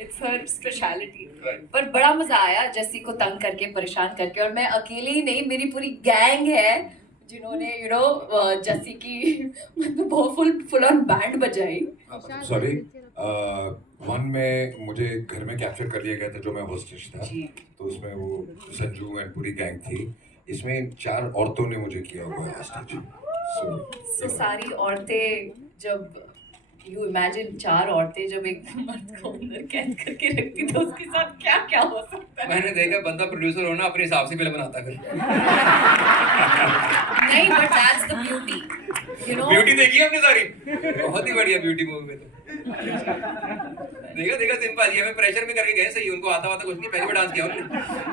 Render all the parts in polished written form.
It's her speciality. पर बड़ा मजा आया जस्सी को तंग करके परेशान करके, और मैं अकेली ही नहीं, मेरी पूरी गैंग है जिन्होंने जस्सी की मतलब बहुत फुल ऑन बैंड बजाई। सॉरी, वन में मुझे घर में कैप्चर कर लिया गया था जो मैं होस्टेज था, तो उसमें वो संजू एंड पूरी गैंग थी। इसमें 4 औरतों ने मुझे किया हुआ है होस्टेज। So सारी औरतें जब यू इमेजिन 4 औरतें जब एक मर्द को अंदर कैद करके रखती तो उसके साथ क्या क्या हो सकता है। मैंने देखा बंदा प्रोड्यूसर होना अपने हिसाब से फिल्म बनाता फिर। नहीं, but that's the beauty, beauty देखी हमने सारी, बहुत ही बढ़िया ब्यूटी मूवी में। तो देखा सिंपल ये हमें प्रेशर में करके गए, सही उनको आता कुछ नहीं, पहले भी डांस किया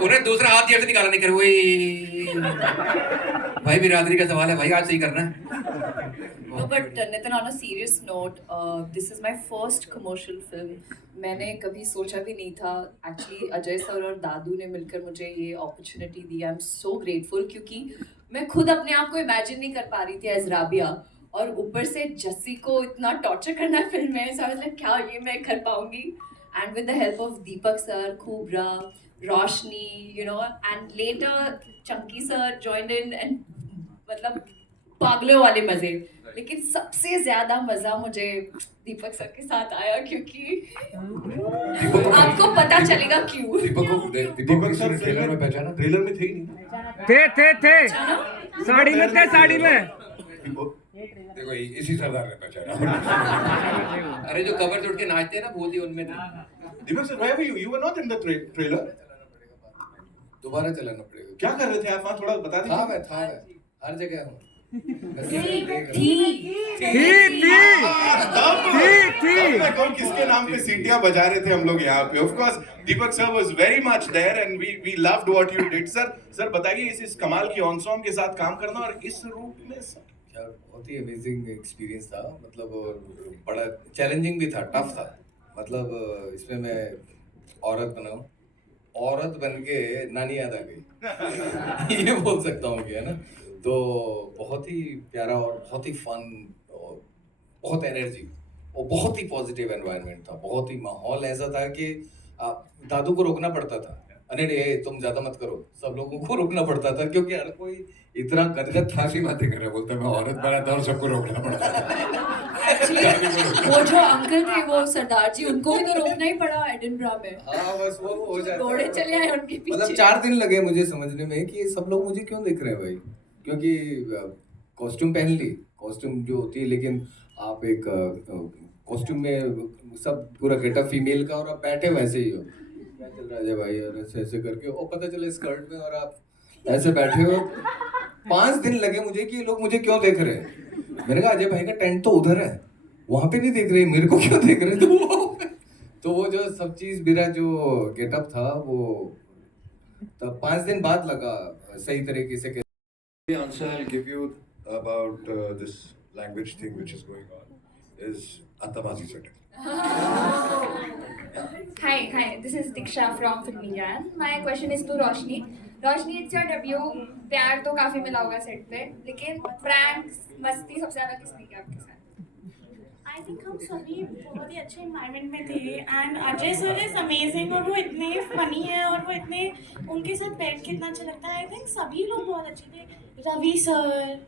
उन्हें दूसरा हाथ जेब से निकाला नहीं कर, भाई बिरादरी का सवाल है भाई, आज सही करना है। No, but Nitin, on a serious note, this is my first commercial film. मैंने कभी सोचा भी नहीं था, एक्चुअली अजय सर और दादू ने मिलकर मुझे ये opportunity the. I am so grateful, क्योंकि मैं खुद अपने आप को इमेजिन नहीं कर पा रही थी एज राबिया, और ऊपर से जस्सी को इतना टॉर्चर करना फिल्म में, सो आई वाज लाइक क्या ये मैं कर पाऊंगी। And with the help of Deepak sir, Khubra, Roshni, and later Chunky sir joined in, and मतलब पागलों वाले मजे। लेकिन सबसे ज्यादा मजा मुझे दीपक सर के साथ आया, क्योंकि आपको पता चलेगा क्यों। दीपक सर ट्रेलर में पहचाना? ट्रेलर में थे ही नहीं। थे साड़ी में थे, साड़ी में। देखो इसी सरदार ने पहचाना। अरे जो कवर जोड़ के नाचते हैं ना, भूत ही उनमें थे। दीपक sir, where were you? You were not in the trailer. दोबारा चलाना पड़ेगा। क्या कर रहे थे आप वहाँ, थोड़ा बता दीजिए। था मैं हर जगह हूँ। किसके नाम पे सीटियां बजा रहे थे हम लोग यहाँ पे। Of course Deepak sir was very much there and we loved what you did. Sir बताइए इस कमाल की ऑनसॉम के साथ काम करना और इस रूप में यार बहुत ही अमेजिंग एक्सपीरियंस था, मतलब बड़ा चैलेंजिंग भी था, टफ था। मतलब इसमें मैं औरत बन के नानी याद आ गई। ये बोल सकता हूँ कि है ना, तो बहुत ही प्यारा और बहुत ही फन और बहुत एनर्जी और बहुत ही पॉजिटिव एनवायरनमेंट था। बहुत ही माहौल ऐसा था कि दादू को रोकना पड़ता था, अरे तुम ज्यादा मत करो, सब लोगों को रोकना पड़ता था, क्योंकि हर कोई इतना गदगद था। खासी बातें कर रहे, बोलता मैं औरत बना था और सबको रोकना पड़ता था। एक्चुअली वो जो अंकल थे, वो सरदार जी, उनको भी तो रोकना ही पड़ा एडिनब्रा में। हाँ बस वो हो जाता, घोड़े चले आए उनके पीछे। मतलब 4 दिन लगे मुझे समझने में कि सब लोग मुझे क्यों देख रहे हैं भाई, क्योंकि कॉस्ट्यूम पहन ली, कॉस्ट्यूम जो होती है, लेकिन आप एक कॉस्ट्यूम में सब पूरा गेटअप फीमेल का और आप बैठे वैसे ही हो, क्या चल रहा है भाई, और ऐसे करके, और पता चले स्कर्ट में और आप ऐसे बैठे हो। 5 दिन लगे मुझे कि लोग मुझे क्यों देख रहे हैं। मैंने कहा अजय भाई का टेंट तो उधर है, वहां पे नहीं देख रहे, मेरे को क्यों देख रहे। तो वो जो सब चीज, मेरा जो गेटअप था वो तब 5 दिन बाद लगा सही तरीके से। The answer I'll give you about this language thing which is going on is Attamazi Satak. Hi, this is Diksha from Filmy Gyan. My question is to Roshni. Roshni, it's your debut. प्यार तो काफी मिला होगा set पे, लेकिन prank मस्ती सबसे ज्यादा किसने किया आपके साथ? आई थिंक हम सभी बहुत ही अच्छे इन्वायरमेंट में थे and Ajay sir is amazing, और वो इतने फनी है और वो इतने, उनके साथ बैठ के इतना अच्छा लगता है। आई थिंक सभी लोग बहुत अच्छे थे, रवि सर,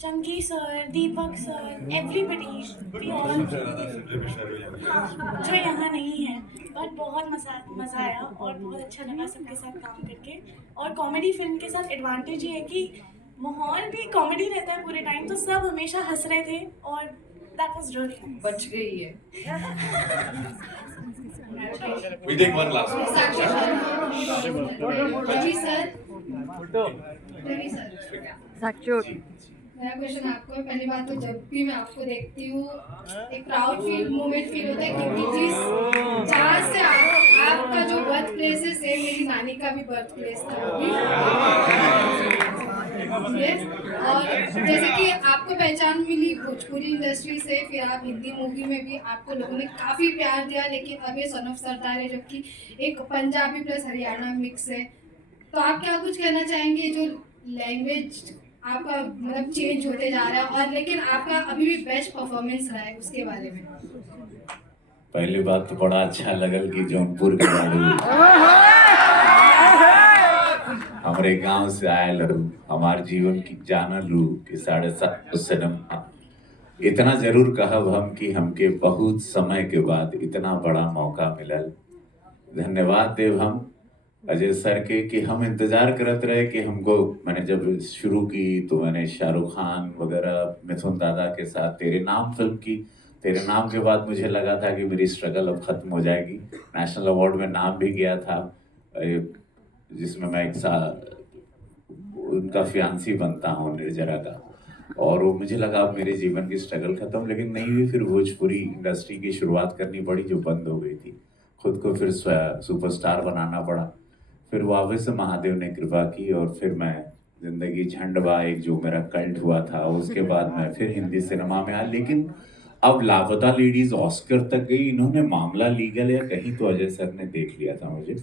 चंकी सर, दीपक सर, एवरीबडी, जो यहाँ नहीं है, बट बहुत मज़ा आया और बहुत अच्छा लगा सबके साथ काम करके। और कॉमेडी फिल्म के साथ एडवांटेज ये है कि माहौल भी कॉमेडी रहता है पूरे टाइम, तो सब हमेशा हंस रहे थे और that was really nice. बच गई है। We take one last one. Ravi sir, मेरा क्वेश्चन आपको है। पहली बात तो जब भी मैं आपको देखती हूँ एक प्राउड मोमेंट फील होता है, क्योंकि जहाँ से आपका जो बर्थ प्लेस है, सेम मेरी नानी का भी बर्थ प्लेस था। Yes. और जैसे कि आपको पहचान मिली भोजपुरी इंडस्ट्री से, फिर आप हिंदी मूवी में भी आपको लोगों ने काफ़ी प्यार दिया, लेकिन अब ये सन ऑफ सरदार है जो कि एक पंजाबी प्लस हरियाणा मिक्स है, तो आप क्या कुछ कहना चाहेंगे? जो लैंग्वेज आपका मतलब चेंज होते जा रहा है, और लेकिन आपका अभी भी बेस्ट परफॉर्मेंस रहा है, उसके बारे में। पहली बात तो बड़ा अच्छा लगल कि जौनपुर के बालू हमारे गांव से आयल हूँ, हमार जीवन की जानल हूँ कि 7.5 सिनेमा इतना जरूर कहब हम कि हमके बहुत समय के बाद इतना बड़ा मौका मिलल। धन्यवाद देव हम अजय सर के कि हम इंतजार करत रहे कि हमको, मैंने जब शुरू की तो मैंने शाहरुख खान वगैरह मिथुन दादा के साथ तेरे नाम फिल्म की। तेरे नाम के बाद मुझे लगा था कि मेरी स्ट्रगल अब खत्म हो जाएगी। नेशनल अवार्ड में नाम भी गया था, जिसमें मैं एक उनका फियांसी बनता हूँ निर्जरा का, और वो मुझे लगा अब मेरे जीवन की स्ट्रगल खत्म, लेकिन नहीं हुई। फिर भोजपुरी इंडस्ट्री की शुरुआत करनी पड़ी जो बंद हो गई थी, खुद को फिर सुपरस्टार बनाना पड़ा। फिर वापस से महादेव ने कृपा की और फिर मैं जिंदगी झंडवा एक जो मेरा कल्ट हुआ था, उसके बाद मैं फिर हिंदी सिनेमा में आया। लेकिन अब लापता लेडीज ऑस्कर तक गई, इन्होंने मामला लीगल या कहीं तो अजय सर ने देख लिया था मुझे,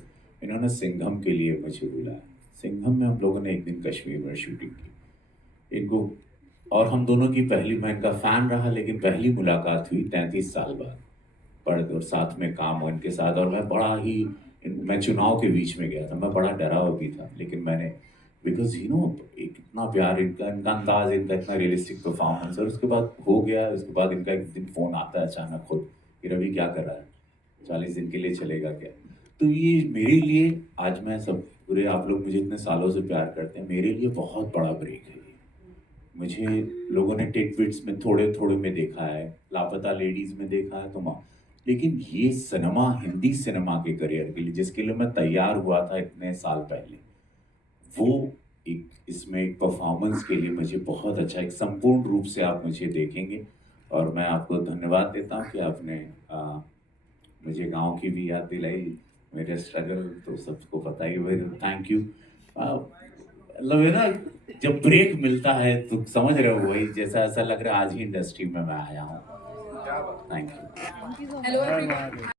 इन्होंने सिंघम के लिए मुझे बुलाया। सिंघम में हम लोगों ने एक दिन कश्मीर में शूटिंग की इनको, और हम दोनों की पहली, मैं इनका फैन रहा लेकिन पहली मुलाकात हुई 33 साल बाद, और साथ में काम हो इनके साथ। और मैं चुनाव के बीच में गया था, मैं बड़ा डरा हुआ भी था, लेकिन मैंने बिकॉज एक इतना प्यार इनका अंदाज, इनका इतना रियलिस्टिक परफॉर्मेंस, और उसके बाद हो गया। उसके बाद इनका एक दिन फ़ोन आता है अचानक खुद कि रवि क्या कर रहा है, 40 दिन के लिए चलेगा क्या। तो ये मेरे लिए, आज मैं सब पूरे, आप लोग मुझे इतने सालों से प्यार करते हैं, मेरे लिए बहुत बड़ा ब्रेक है ये। मुझे लोगों ने टिटबिट्स में थोड़े थोड़े में देखा है, लापता लेडीज़ में देखा है, तो लेकिन ये सिनेमा, हिंदी सिनेमा के करियर के लिए जिसके लिए मैं तैयार हुआ था इतने साल पहले, वो इसमें एक परफॉर्मेंस के लिए मुझे बहुत अच्छा, एक संपूर्ण रूप से आप मुझे देखेंगे। और मैं आपको धन्यवाद देता हूँ कि आपने मुझे गांव की भी याद दिलाई, मेरे स्ट्रगल तो सबको पता ही है। Thank you. मतलब है ना, जब ब्रेक मिलता है तो समझ रहे हो, वही जैसा ऐसा लग रहा है आज ही इंडस्ट्री में मैं आया हूँ। Thank you. Hello everyone.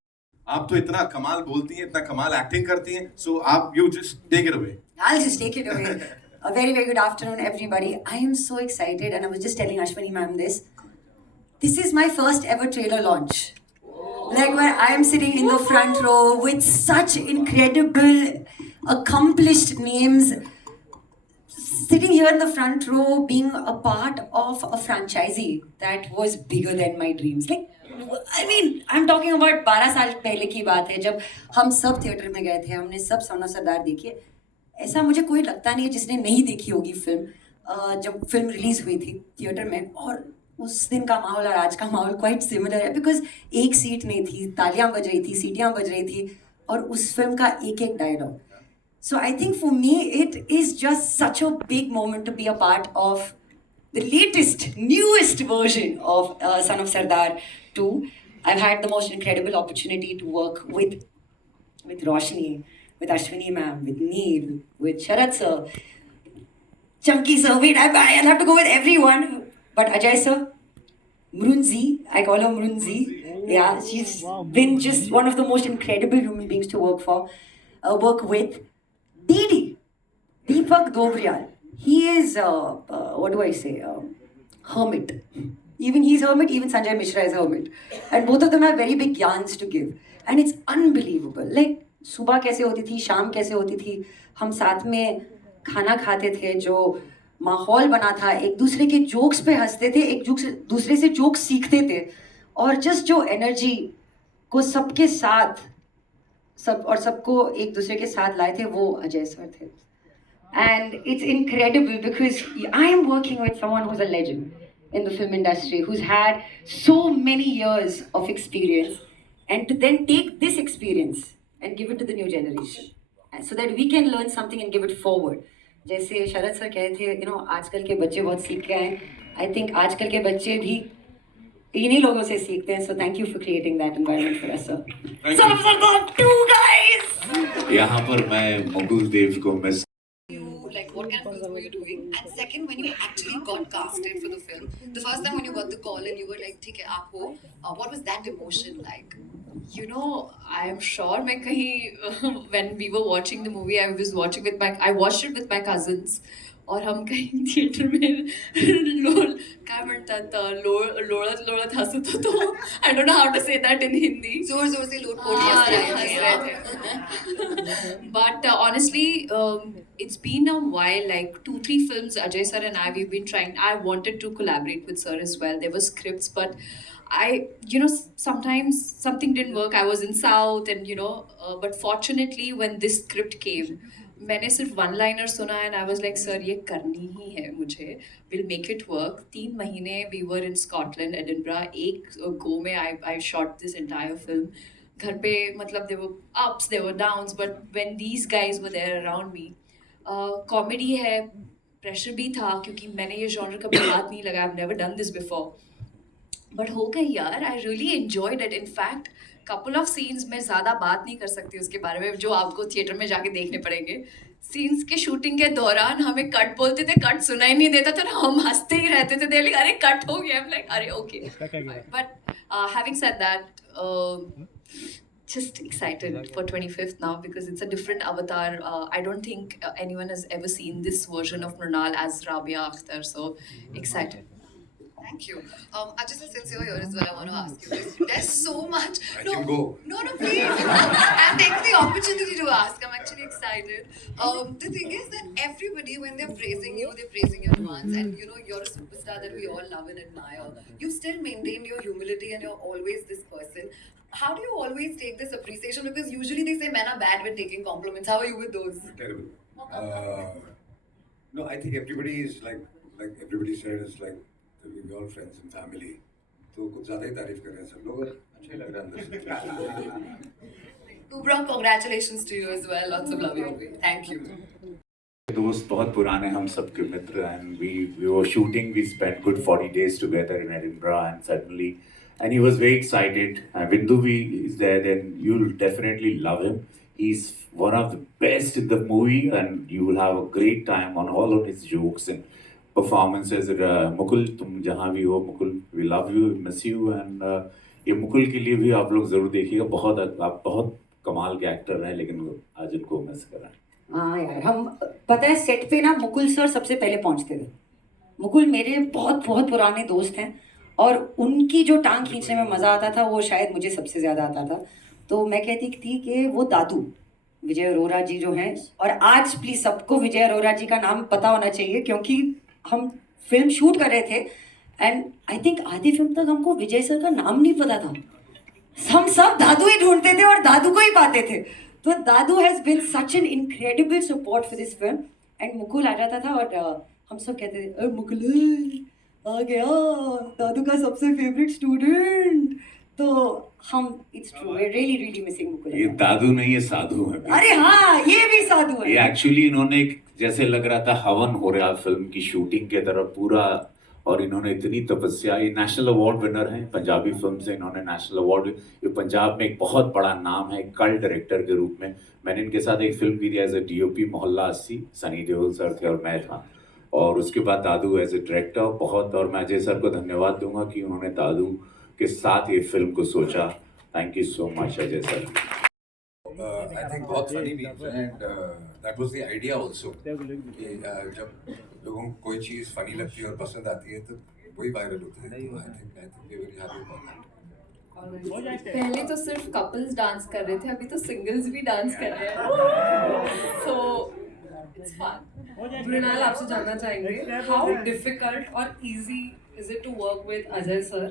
आप तो इतना कमाल बोलती हैं, इतना कमाल एक्टिंग करती हैं, सो आप you just take it away. I'll just take it away. A very, very good afternoon, everybody. I am so excited, and I was just telling Ashwani ma'am this. This is my first ever trailer launch. Like, where I am sitting in the front row with such incredible, accomplished names, sitting here in the front row, being a part of a franchisee that was bigger than my dreams. Like, I mean, I'm talking about 12 साल पहले की बात है, जब हम सब theatre में गए थे, हमने सब सन ऑफ सरदार देखी है। ऐसा मुझे कोई लगता नहीं है जिसने नहीं देखी होगी फिल्म। जब फिल्म रिलीज हुई थी थिएटर में, और उस दिन का माहौल और आज का माहौल क्वाइट सिमिलर है, बिकॉज एक सीट नहीं थी, तालियां बज रही थी, सीटियां बज रही थी, और उस फिल्म का एक एक dialogue. So I think for me, it is just such a big moment to be a part of the latest, newest version of Son of Sardar 2. I've had the most incredible opportunity to work with Roshni, with Ashwini ma'am, with Neil, with Sharat sir, Chunky sir. Wait, I'll have to go with everyone. But Ajay sir, Mrunzi, I call her Mrunzi. Yeah, she's been just one of the most incredible human beings to work with. Deepak Dobriyal. He is, what do I say, hermit. Even he's hermit, even Sanjay Mishra is hermit. And both of them have very big yarns to give. And it's unbelievable. Like, सुबह कैसे होती थी, शाम कैसे होती थी, हम साथ में खाना खाते थे, जो माहौल बना था, एक दूसरे के जोक्स पे हंसते थे, एक दूसरे से जोक्स सीखते थे, और जस्ट जो एनर्जी को सबके साथ सबको एक दूसरे के साथ लाए थे, वो अजय सर थे। And it's incredible because I am working with someone who's a legend in the film industry, who's had so many years of experience, and to then take this experience and give it to the new generation, so that we can learn something and give it forward. जैसे शरद sir कहे थे, आजकल के बच्चे बहुत सीख गए हैं। I think आजकल के बच्चे भी इन्हीं लोगों से सीखते हैं। So thank you for creating that environment for us, sir. Son of Sardar 2, guys! यहाँ पर मैं मुकुल देव को miss, like what kind of films were you doing? And second, when you actually got casted for the film, the first time when you got the call and you were like, "ठीक है, आप हो," what was that emotion like? I am sure मैं कहीं when we were watching the movie, I watched it with my cousins. और हम कहीं theatre में काय म्हणतात लोळत हसत होतो. I don't know how to say that in Hindi. जोर जोर से लोटपोट हाँ, हंस रहे हंस रहे थे. But honestly, it's been a while, like 2-3 films Ajay sir and we've been trying. I wanted to collaborate with sir as well. There were scripts, but sometimes something didn't work. I was in South, and but fortunately, when this script came, मैंने सिर्फ one liner सुना and I was like sir ये करनी ही है मुझे, will make it work. 3 महीने we were in Scotland, Edinburgh, एक go में I shot this entire film. घर पे मतलब there were ups, there were downs, but when these guys were there around me. Comedy है, प्रेशर भी था क्योंकि मैंने ये जॉनर कभी हाथ नहीं लगाया. I have never done this before, but हो गई यार. I really enjoyed it. In fact couple of scenes में ज़्यादा बात नहीं कर सकती उसके बारे में, जो आपको थिएटर में जाके देखने पड़ेंगे. सीन्स के शूटिंग के दौरान हमें कट बोलते थे, कट सुनाई नहीं देता था, हम हंसते ही रहते थे. देख अरे कट हो गया, लाइक अरे okay. But having said that, just excited for 25th now because it's a different avatar. I don't think anyone has ever seen this version of Mrinal as Rabia Akhtar, so excited. Thank you. Ajay sir, since you're here as well, I want to ask you this. There's so much. I can go. No, please. I'm taking the opportunity to ask. I'm actually excited. The thing is that everybody, when they're praising you, they're praising your nuance, and you're a superstar that we all love and admire. You still maintain your humility, and you're always this person. How do you always take this appreciation? Because usually they say men are bad with taking compliments. How are you with those? Terrible. No, I think everybody is like everybody said, is like we're all friends and family. तो कुछ ज़्यादा ही तारीफ कर रहे हैं सब लोग, अच्छे लग रहा है अंदर से. Kubra, congratulations to you as well. Lots of love your way. Thank you. दोस्त बहुत पुराने हम सबके मित्र, and we were shooting. We spent good 40 days together in Edinburgh, and suddenly, and he was very excited. Bindu is there, then you'll definitely love him. He's one of the best in the movie, and you will have a great time on all of his jokes and performances. Mukul, तुम जहाँ भी हो, Mukul, we love you, miss you, and ये मुकुल के लिए भी आप लोग जरूर देखिएगा. आप बहुत कमाल के एक्टर हैं, लेकिन आज इनको मिस कर रहे हैं. हाँ यार, हम पता है सेट पे ना मुकुल सर सबसे पहले पहुंचते थे. मुकुल मेरे बहुत बहुत पुराने दोस्त हैं, और उनकी जो टांग खींचने में मज़ा आता था वो शायद मुझे सबसे ज़्यादा आता था. तो मैं कहती थी कि वो दादू विजय अरोरा जी जो हैं, और आज प्लीज़ सबको विजय अरोरा जी का नाम पता होना चाहिए, क्योंकि हम फिल्म शूट कर रहे थे एंड आई थिंक आधी फिल्म तक हमको विजय सर का नाम नहीं पता था. हम सब दादू ही ढूंढते थे और दादू को ही पाते थे. तो Dadu has been such an incredible support for this film. And Mukul आ जाता था और हम सब कहते थे अरे मुकुल आ गया, दादू का सबसे फेवरेट स्टूडेंट. तो हम it's true, we really really missing Mukul. ये दादू नहीं, ये साधु है. अरे हाँ, ये भी साधु है. ये एक्चुअली इन्होंने जैसे लग रहा था हवन हो रहा फिल्म की शूटिंग के तरफ पूरा, और इन्होंने इतनी तपस्या. ये नेशनल अवार्ड विनर हैं पंजाबी फिल्म से, इन्होंने नेशनल अवार्ड. ये पंजाब में एक बहुत बड़ा नाम है कल्ट डायरेक्टर के रूप में. मैंने इनके साथ एक फिल्म की थी एज ए DOP, मोहल्ला 80. सनी देओल सर थे और मैं था, और उसके बाद दादू एज ए डायरेक्टर. बहुत, और मैं अजय सर को धन्यवाद दूंगा कि उन्होंने दादू के साथ ये फिल्म को सोचा. Thank you so much Ajay sir. I think बहुत funny memes हैं, and that was the idea also. कि जब लोगों को कोई चीज़ funny लगती है और पसंद आती है तो वही वायरल होती है. I think we're very happy about that. पहले तो सिर्फ कपल्स डांस कर रहे थे, अभी तो सिंगल्स भी डांस कर रहे हैं. So it's fun. मृणाल, आपसे जानना चाहेंगे हाउ डिफिकल्ट और easy is it to work with Ajay sir,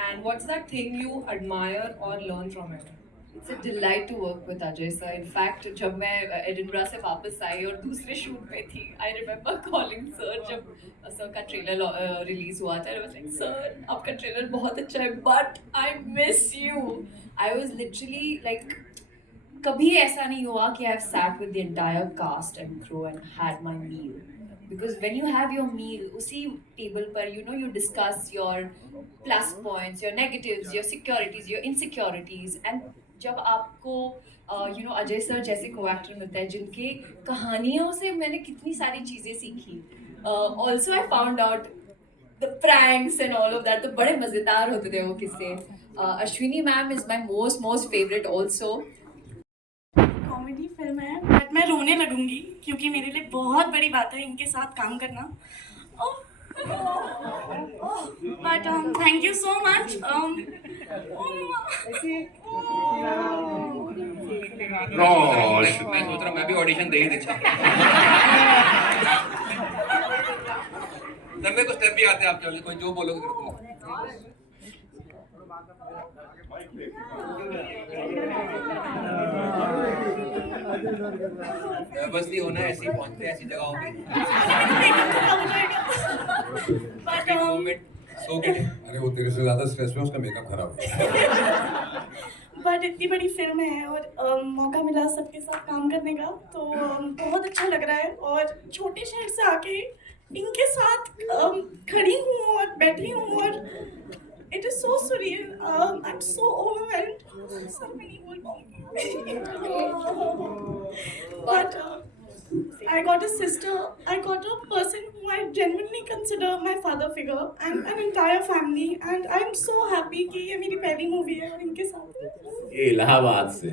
and what's that thing you admire और learn from him? It's a delight to work with Ajay sir. In fact, जब मैं Edinburgh से वापस आई और दूसरे शूट पे थी, I remember calling sir जब सर का ट्रेलर रिलीज हुआ था. I was like, sir, आपका ट्रेलर बहुत अच्छा है, but I miss you. I was literally like, कभी ऐसा नहीं हुआ कि I've sat with the entire cast and crew and had my meal. Because when you have your meal, उसी टेबल पर you discuss your plus points, your negatives, your securities, your insecurities, and जब आपको Ajay sir जैसे को actor मिलता है जिनके कहानियों से मैंने कितनी सारी चीज़ें सीखी. Also I found out the pranks and all of that, तो बड़े मज़ेदार होते थे वो किस्से. Ashwini ma'am is my most favourite also. Comedy film है, बट मैं रोने लगूंगी क्योंकि मेरे लिए बहुत बड़ी बात है इनके साथ काम करना। But thank you so much. मैं सोच रहा मैं भी ऑडिशन दे ही देता। सर मेरे को स्टेप भी आते हैं आपके वाले, कोई जो बोलोगे कर दो। बस नहीं होना, ऐसे ही पहुंचते ऐसी जगहों पे। अरे वो तेरे से ज्यादा स्ट्रेस में उसका मेकअप खराब हो। बट इतनी बड़ी फिल्म है और मौका मिला सबके साथ काम करने का, तो बहुत अच्छा लग रहा है। और छोटे शहर से आके इनके साथ खड़ी हूँ और बैठी हूँ और it is so surreal. I'm so overwhelmed. Sir मैं नहीं बोल पाऊंगी। But I got a sister. I got a person who I genuinely consider my father figure and an entire family. And I'm so happy कि ये मेरी पहली movie है और इनके साथ है। ये इलाहाबाद से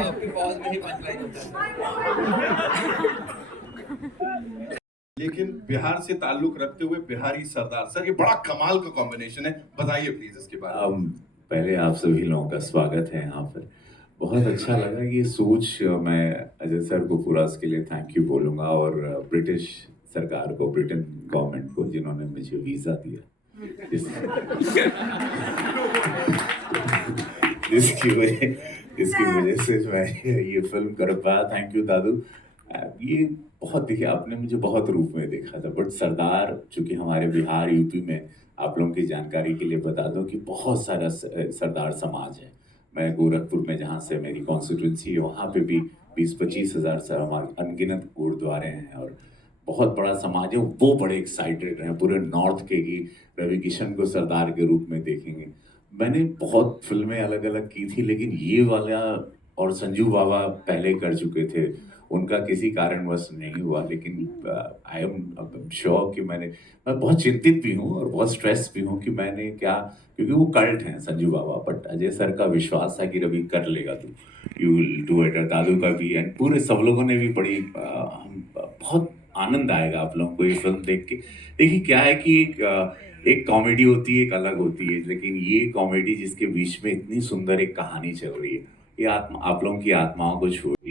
आपकी पॉज में ही पंचलाइन होता है। लेकिन बिहार से ताल्लुक रखते हुए बिहारी सरदार, सर ये बड़ा कमाल का कॉम्बिनेशन है, बताइए प्लीज इसके बारे में। पहले आप सभी लोगों का स्वागत है यहाँ पर। बहुत अच्छा लगा ये सोच। मैं अजय सर को पूरा इसके लिए थैंक यू बोलूँगा, और ब्रिटिश सरकार को, ब्रिटेन गवर्नमेंट को, जिन्होंने मुझे वीज़ा दिया, इसकी वजह से मैं ये फिल्म कर पाया। थैंक यू दादू। ये बहुत, देखिए आपने मुझे बहुत रूप में देखा था, बट सरदार चूँकि हमारे बिहार यूपी में, आप लोगों की जानकारी के लिए बता दूं कि बहुत सारा सरदार समाज है। मैं गोरखपुर में, जहाँ से मेरी कॉन्स्टिट्यूंसी है, वहाँ पे भी 20-25 हज़ार से हमारे अनगिनत गुरुद्वारे हैं और बहुत बड़ा समाज है। वो बड़े एक्साइटेड हैं पूरे नॉर्थ के कि रवि किशन को सरदार के रूप में देखेंगे। मैंने बहुत फिल्में अलग अलग की थी, लेकिन ये वाला, और संजू बाबा पहले कर चुके थे, उनका किसी कारणवश नहीं हुआ। लेकिन आई एम श्योर कि मैं बहुत चिंतित भी हूँ और बहुत स्ट्रेस भी हूँ कि मैंने क्या, क्योंकि वो कल्ट हैं संजू बाबा, बट अजय सर का विश्वास था कि रवि कर लेगा तू, यू विल डू इट। दादू का भी, एंड पूरे सब लोगों ने भी बड़ी बहुत आनंद आएगा आप लोगों को ये फिल्म देख के। देखिए क्या है कि एक कॉमेडी होती है, एक अलग होती है, लेकिन ये कॉमेडी जिसके बीच में इतनी सुंदर एक कहानी चल रही है, ये आप लोगों की आत्माओं को छू रही।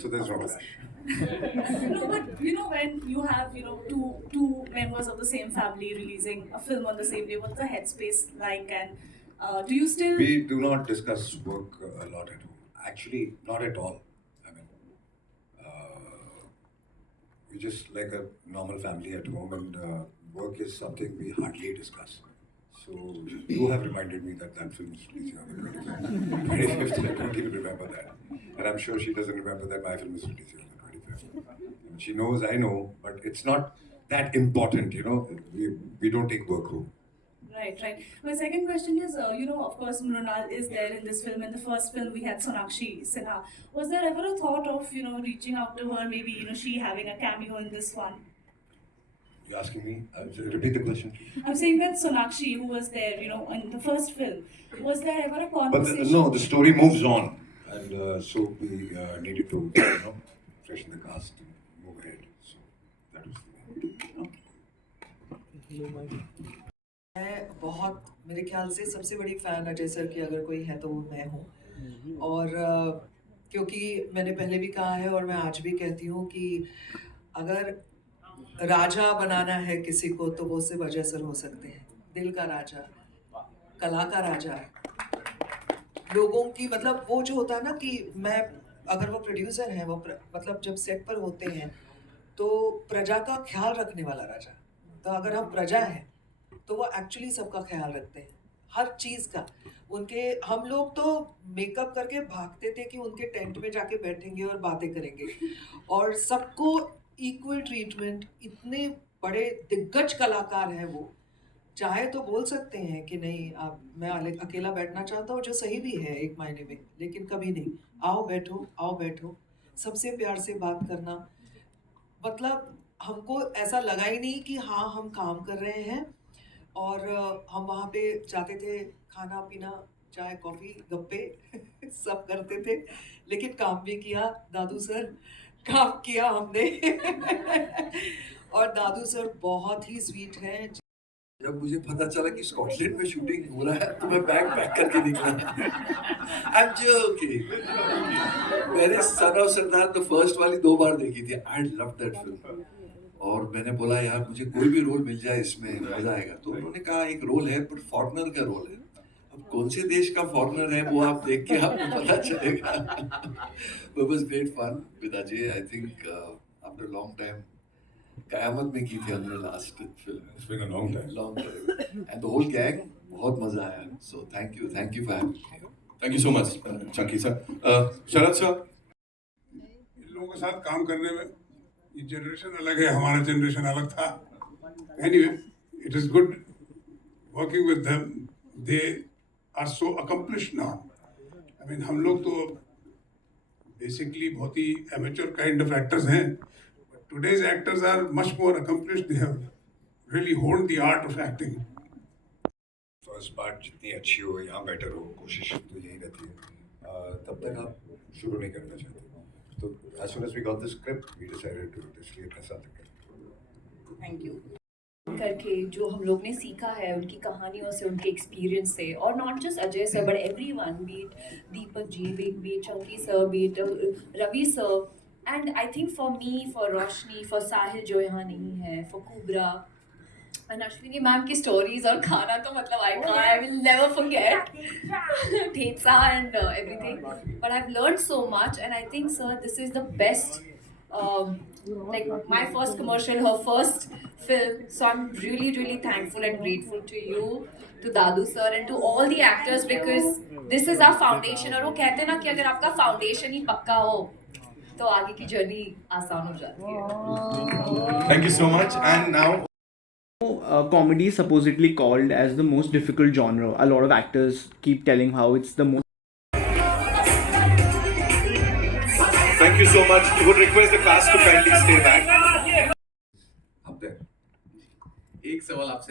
So there's no clash. No, but you know when you have two members of the same family releasing a film on the same day, what's the headspace like? And do you still? We do not discuss work a lot at home. Actually, not at all. I mean, we just like a normal family at home, and work is something we hardly discuss. So you have reminded me that film is releasing on the 25th. I don't even remember that. And I'm sure she doesn't remember that my film is releasing on the 25th. And she knows, I know, but it's not that important, We don't take work home. Right, right. My second question is, of course, Mrunal is there in this film. In the first film, we had Sonakshi Sinha. Was there ever a thought of, reaching out to her, maybe, she having a cameo in this one? You're asking me? Repeat the question. I'm saying that Sonakshi, who was there, in the first film, was there ever a But conversation? no, the story moves on, and so we needed to, freshen the cast and move ahead. So that was the मैं बहुत, मेरे ख्याल से सबसे बड़ी fan Ajay sir की अगर कोई है तो वो मैं हूँ। और क्योंकि मैंने पहले भी कहा है और मैं आज भी कहती हूँ कि अगर राजा बनाना है किसी को तो वो सिर्फ अजय सर हो सकते हैं। दिल का राजा, कला का राजा, लोगों की, मतलब वो जो होता है ना कि मैं, अगर वो प्रोड्यूसर हैं, वो मतलब जब सेट पर होते हैं तो प्रजा का ख्याल रखने वाला राजा। तो अगर हम प्रजा हैं तो वो एक्चुअली सबका ख्याल रखते हैं, हर चीज़ का। उनके, हम लोग तो मेकअप करके भागते थे कि उनके टेंट में जाके बैठेंगे और बातें करेंगे, और सबको इक्वल ट्रीटमेंट। इतने बड़े दिग्गज कलाकार हैं वो, चाहे तो बोल सकते हैं कि नहीं आप, मैं अकेला बैठना चाहता हूँ, जो सही भी है एक मायने में, लेकिन कभी नहीं, आओ बैठो, सबसे प्यार से बात करना। मतलब हमको ऐसा लगा ही नहीं कि हाँ हम काम कर रहे हैं। और हम वहाँ पे जाते थे, खाना पीना, चाय कॉफ़ी गप्पे सब करते थे, लेकिन काम भी किया। दादू सर, काम किया हमने और दादू सर बहुत ही स्वीट हैं। जब मुझे पता चला कि स्कॉटलैंड में शूटिंग हो रहा है तो मैं बैग पैक करके निकला। I'm joking. मैंने सन ऑफ सरदार तो फर्स्ट वाली 2 बार देखी थी। I loved that film. और मैंने बोला यार मुझे कोई भी रोल मिल जाए इसमें मजा आएगा। तो उन्होंने कहा एक रोल है पर फॉरेनर का रोल है। अब कौन से देश का फॉरेनर है वो आप देख के आपको पता चलेगा। It was great fun with Ajay. I think after a long time, कयामत में की थी हमने last film. It's been a long time. And the whole gang, बहुत मजा आया। So thank you for having me. Thank you so much, Chunky sir. Sharad sir. इन लोगों के साथ काम करने में, ये जनरेशन अलग है, हमारा जनरेशन अलग था। Anyway, it is good working with them. They are so accomplished now. I mean, हम लोग तो basically बहुत ही amateur kind of actors हैं. But today's actors are much more accomplished. They have really honed the art of acting. First part जितनी अच्छी हो, यहाँ better हो, कोशिश तो यही रहती है। तब तक आप शुरू नहीं करना चाहते। तो as soon as we got the script, we decided to इसलिए अपने साथ करें। Thank you. करके जो हम लोग ने सीखा है उनकी कहानियों से, उनके एक्सपीरियंस से, और not just Ajay sir but everyone, be it Deepak ji, be it Chunky sir, be it Ravi sir, and I think for me, for Roshni, for Sahil जो यहाँ नहीं है, for Kubra and Ashwini ma'am की स्टोरीज और खाना तो मतलब I will never forget thecha and everything, but I have learned so much and I think sir this is the best, like my first commercial, her first film, so I'm really thankful and grateful to you, to Dadu sir and to all the actors, because this is our foundation. और वो कहते हैं ना कि अगर आपका foundation ही पक्का हो तो आगे की जर्नी आसान हो जाती है। Thank you so much. And now Comedy is supposedly called as the most difficult genre. A lot of actors keep telling how it's the most. thank you so much. We would request the cast to kindly stay back. अब तक एक सवाल आपसे